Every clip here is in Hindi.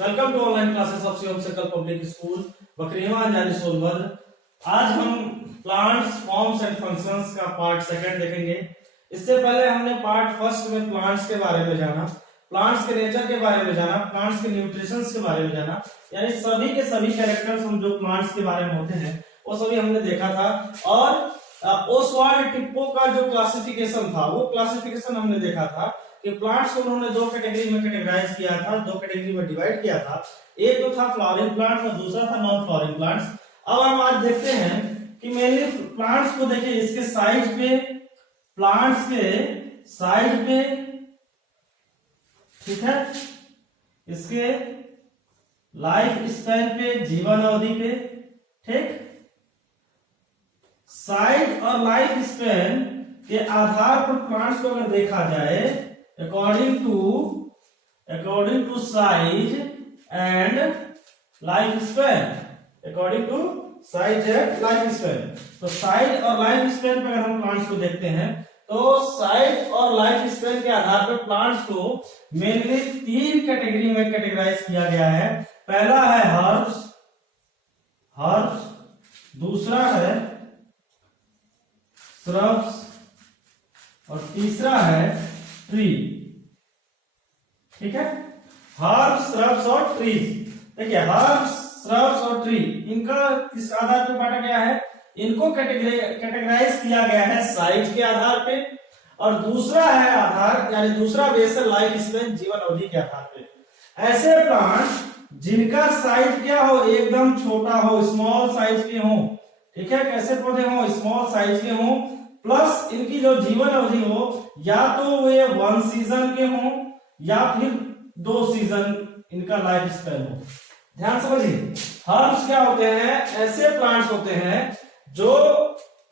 Welcome to online classes of Shivam circle public school Bakriwa Anjari Sonbhadra. आज हम प्लांट्स फॉर्म्स एंड फंक्शंस का पार्ट सेकंड देखेंगे। इससे पहले हमने पार्ट फर्स्ट में प्लांट्स के बारे में जाना, प्लांट्स के नेचर के बारे में जाना, प्लांट्स के न्यूट्रिशंस के बारे में जाना, यानी सभी के सभी कैरेक्टर्स हम जो प्लांट्स के बारे में होते हैं वो सभी हमने देखा था। और ओसवाल्ड टिप्पो का जो क्लासिफिकेशन था वो क्लासिफिकेशन हमने देखा था कि प्लांट्स को उन्होंने दो कैटेगरी में कैटेगराइज किया था, दो कैटेगरी में डिवाइड किया था। एक तो था फ्लावरिंग प्लांट्स और दूसरा था नॉन फ्लावरिंग प्लांट्स। अब हम आज देखते हैं कि मेनली प्लांट्स को देखिए इसके साइज पे, प्लांट्स के साइज पे, ठीक है, इसके लाइफ स्पैन पे, जीवन अवधि पे, ठीक, साइज और लाइफ स्पैन के आधार पर प्लांट्स को अगर देखा जाए according to size and life span, according to size and life span। तो साइज और लाइफ स्पैन पर अगर हम प्लांट्स को देखते हैं तो साइज और लाइफ स्पैन के आधार पर प्लांट्स को मेनली तीन कैटेगरी में कैटेगराइज किया गया है। पहला है हर्ब्स, दूसरा है श्रब्स और तीसरा है ट्री, ठीक है। हर्ब्स, श्रब्स और ट्रीज। देखिए हर्ब्स, श्रब्स और ट्री, इनका किस आधार पर बांटा गया है? इनको कैटेगराइज किया गया है साइज के आधार पे, और दूसरा है आधार यानी दूसरा बेस है लाइफ स्पैन, जीवन अवधि के आधार पे। ऐसे प्लांट्स जिनका साइज क्या हो, एकदम छोटा हो, स्मॉल साइज के हो, ठीक है, कैसे पौधे हो, स्मॉल साइज के हो, प्लस इनकी जो जीवन अवधि हो या तो वे 1 सीजन के हो या फिर 2 सीजन इनका लाइफ स्पैन हो। ध्यान समझिए, हर्ब्स क्या होते हैं? ऐसे प्लांट्स होते हैं जो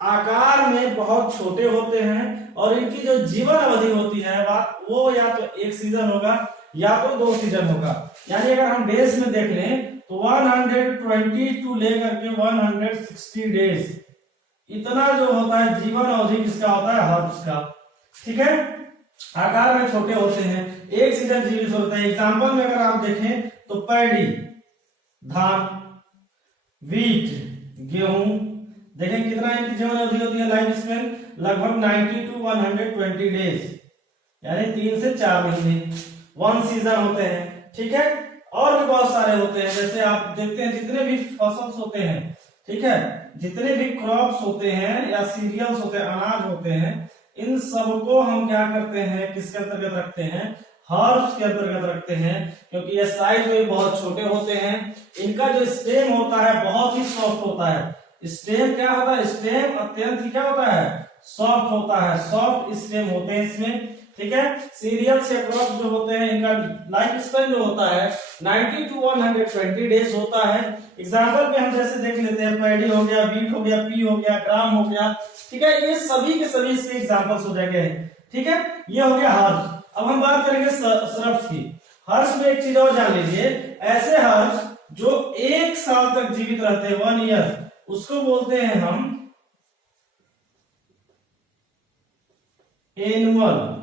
आकार में बहुत छोटे होते हैं और इनकी जो जीवन अवधि होती है वो या तो 1 सीजन होगा या तो 2 सीजन होगा। यानी अगर हम डेज में देख लें तो 120 टू लेकर के 160 डेज, इतना जो होता है जीवन अवधि किसका होता है? हर्ब्स का, ठीक है। आकार में छोटे होते हैं, 1 सीजन जीवित होता है। एग्जांपल में अगर आप देखें तो पैडी, धान, वीट, गेहूं, देखें कितना इनकी जीवन अवधि होती है, लाइफ स्पैन लगभग 90 टू 120 डेज, यानी 3 से 4 महीने, 1 सीजन होते हैं, ठीक है। और भी बहुत सारे होते हैं, जैसे आप देखते हैं जितने भी फसल्स होते हैं, ठीक है, जितने भी क्रॉप्स होते हैं या सीरियल्स होते हैं, अनाज होते हैं, इन सबको हम क्या करते हैं, किसके अंतर्गत रखते हैं? हर्ब्स के अंतर्गत रखते हैं, क्योंकि ये साइज में बहुत छोटे होते हैं। इनका जो स्टेम होता है बहुत ही सॉफ्ट होता है। स्टेम क्या होता है? स्टेम अत्यंत ही क्या होता है? सॉफ्ट होता है, सॉफ्ट स्टेम होते हैं इसमें, ठीक है। सीरियल्स या क्रॉप्स जो होते हैं इनका लाइफ स्पैन जो होता है 90 टू 120 डेज होता है। एग्जांपल में हम जैसे देख लेते हैं, पैडी हो गया, वीट हो गया, पी हो गया, ग्राम हो गया, ठीक है, ये सभी के सभी इसके एग्जांपल्स हो जाएंगे, ठीक है। ये हो गया हर्ब्स। अब हम बात करेंगे श्रब्स की। हर्ब्स में एक चीज और जान लीजिए, ऐसे हर्ब्स जो 1 साल तक जीवित रहते हैं, 1 ईयर, उसको बोलते हैं हम एनुअल,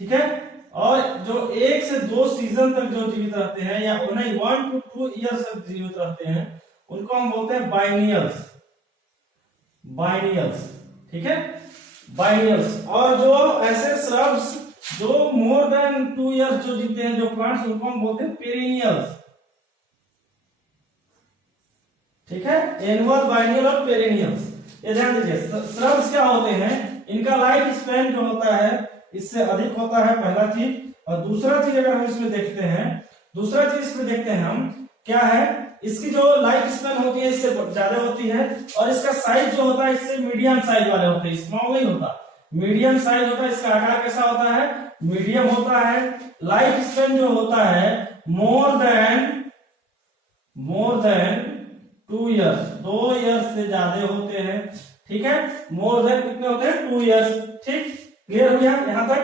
ठीक है। और जो 1 से 2 सीजन तक जो जीवित रहते हैं या उन्हें 1 to 2 ईयर्स तक जीवित रहते हैं, उनको हम बोलते हैं बाइनियल्स, ठीक है, बाइनियल्स। और जो ऐसे श्रब्स जो मोर देन 2 ईयर्स जो जीते हैं, जो प्लांट्स, उनको हम बोलते हैं पेरिनियल्स, ठीक है, एनुअल, बाइनियल और पेरिनियल्स। ये ध्यान दीजिए। श्रब्स क्या होते हैं? इनका लाइफ स्पैन जो होता है इससे अधिक होता है, पहला चीज। और दूसरा चीज अगर हम इसमें देखते हैं, हम क्या है, इसकी जो लाइफ स्पैन होती है इससे ज्यादा होती है, और इसका साइज जो होता है इससे मीडियम साइज वाले होते हैं, स्मॉल नहीं होता, मीडियम साइज होता है। इसका आकार कैसा होता है? मीडियम होता है। लाइफ स्पैन जो होता है मोर देन 2 ईयर्स, 2 ईयर्स से ज्यादा होते हैं, ठीक है। मोर देन कितने होते हैं? 2 ईयर्स, ठीक, क्लियर हो गया यहां तक,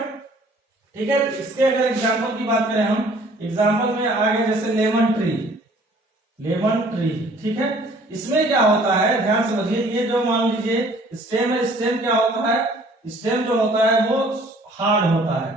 ठीक है। इसके अगर एग्जांपल की बात करें हम, एग्जांपल में आगे जैसे लेमन ट्री, ठीक है। इसमें क्या होता है, ध्यान समझिए, ये जो मान लीजिए स्टेम है, स्टेम क्या होता है? स्टेम जो होता है वो हार्ड होता है,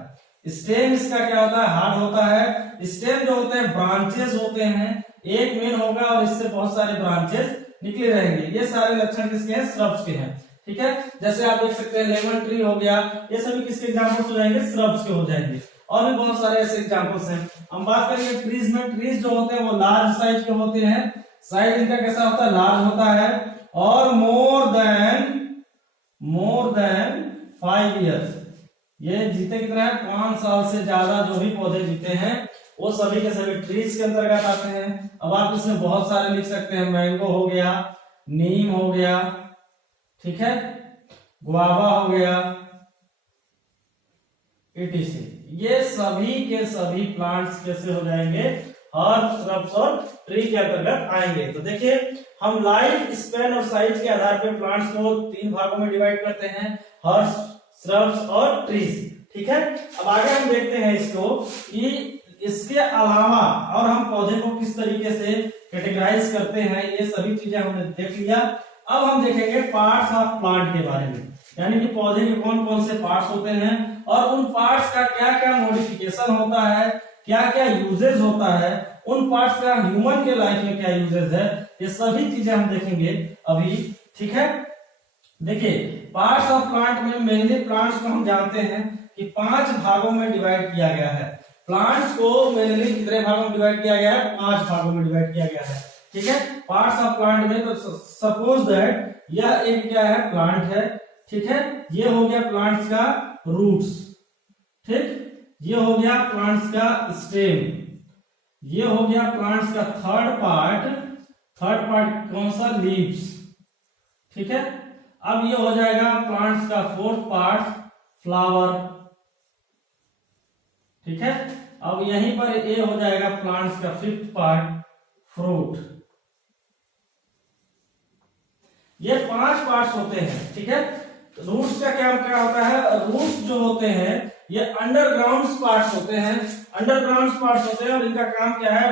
स्टेम इसका क्या होता है, हार्ड होता है। स्टेम जो होते हैं ब्रांचेस होते हैं, एक मेन होगा और इससे बहुत सारे ब्रांचेस निकले रहेंगे। ये सारे लक्षण किसके हैं, श्रब्स के हैं। ठीक है, जैसे आप देख सकते हैं लेमन ट्री हो गया, ये सभी किसके एग्जांपल्स हो जाएंगे, श्रब्स के हो जाएंगे। और भी बहुत सारे ऐसे एग्जांपल्स हैं। हम बात करेंगे ट्रीज में, ट्रीज जो होते हैं वो लार्ज साइज के होते हैं, साइज इनका कैसा होता है, लार्ज होता है, और मोर देन 5 इयर्स, ये जीते कितना है, 5 साल से ज्यादा जो भी पौधे जीते हैं वो सभी के सभी ट्रीज के अंतर्गत आते हैं। अब आप इसमें बहुत सारे लिख सकते हैं, मैंगो हो गया, नीम हो गया, ठीक है, गुआवा हो गया, etc। ये सभी के सभी प्लांट्स कैसे हो जाएंगे, हर्ब्स, श्रब्स और ट्री के अंतर्गत आएंगे। तो देखिए हम लाइफ स्पैन और साइज के आधार पर प्लांट्स को 3 भागों में डिवाइड करते हैं, हर्ब्स, श्रब्स और ट्रीज। ठीक है, अब आगे हम देखते हैं इसको कि इसके अलावा और हम पौधे को किस तरीके से कैटेगराइज करते हैं, ये सभी चीजें हमने देख लिया। अब हम देखेंगे पार्ट्स ऑफ प्लांट के बारे में, यानी कि पौधे के कौन कौन से पार्ट्स होते हैं और उन पार्ट्स का क्या क्या मॉडिफिकेशन होता है, क्या क्या यूजेज होता है, उन पार्ट्स का ह्यूमन के लाइफ में क्या यूजेज है, ये सभी चीजें हम देखेंगे अभी। ठीक है, देखिए पार्ट्स ऑफ प्लांट में मेनली प्लांट्स को हम जानते हैं कि 5 भागों में डिवाइड किया गया है। प्लांट्स को मेनली कितने भागों में डिवाइड किया गया है, 5 भागों में डिवाइड किया गया है। ठीक है, पार्ट्स ऑफ प्लांट में, तो सपोज दैट यह एक क्या है, प्लांट है। ठीक है, ये हो गया प्लांट्स का रूट्स, ठीक, ये हो गया प्लांट्स का स्टेम, ये हो गया प्लांट्स का थर्ड पार्ट कौन सा, लीव्स। ठीक है, अब ये हो जाएगा प्लांट्स का 4th पार्ट, फ्लावर। ठीक है, अब यहीं पर ये हो जाएगा प्लांट्स का 5th पार्ट, फ्रूट। ये 5 पार्ट्स होते हैं। ठीक है, रूट्स का क्या क्या होता है, रूट्स जो होते हैं ये अंडरग्राउंड पार्ट्स होते हैं, अंडरग्राउंड पार्ट्स होते हैं और इनका काम क्या है,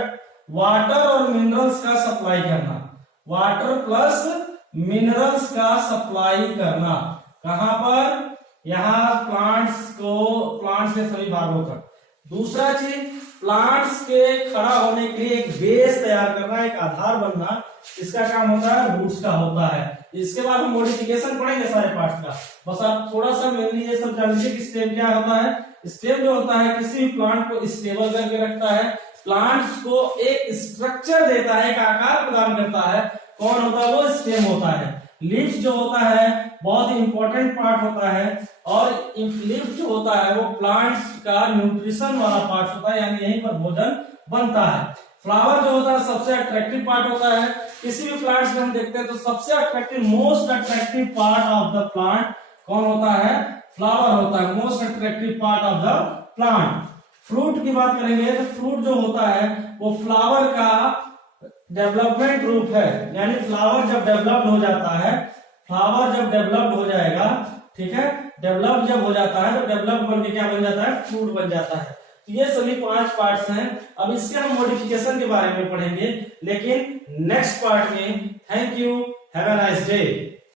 वाटर और मिनरल्स का सप्लाई करना, वाटर प्लस मिनरल्स का सप्लाई करना। कहां पर, यहां प्लांट्स के सभी भागों तक। दूसरा चीज, प्लांट्स के खड़ा होने के लिए एक बेस तैयार करना, एक आधार बनना, इसका काम होता है, रूट्स का होता है। इसके बाद हम मॉडिफिकेशन पढ़ेंगे सारे पार्ट्स का, बस आप थोड़ा सा मेनली ये सब जान लीजिए कि स्टेम क्या होता है। स्टेम जो होता है किसी भी प्लांट को स्टेबल करके रखता है, प्लांट्स को एक स्ट्रक्चर देता है, एक आकार प्रदान करता है। कौन होता है, वो स्टेम होता है। लीव्स जो होता है बहुत ही इंपॉर्टेंट पार्ट होता है, और लीव्स जो होता है वो प्लांट्स का न्यूट्रिशन वाला पार्ट होता है, यानी यहीं पर भोजन बनता है। फ्लावर जो होता है सबसे अट्रैक्टिव पार्ट होता है। किसी भी प्लांट्स में हम देखते हैं तो सबसे attractive, most attractive part of the plant कौन होता है, फ्लावर होता है, most attractive part of the plant. Fruit की बात करेंगे तो फ्रूट जो होता है वो फ्लावर का डेवलपमेंट रूप है, यानी फ्लावर जब डेवलप्ड हो जाता है, फ्लावर जब डेवलप्ड हो जाएगा, ठीक है, डेवलप जब हो जाता है तो डेवलप बन के क्या बन जाता है, फ्रूट बन जाता है। तो ये सभी 5 पार्ट्स हैं। अब इसके हम मॉडिफिकेशन के बारे में पढ़ेंगे, लेकिन नेक्स्ट पार्ट में। Thank you, have a nice day.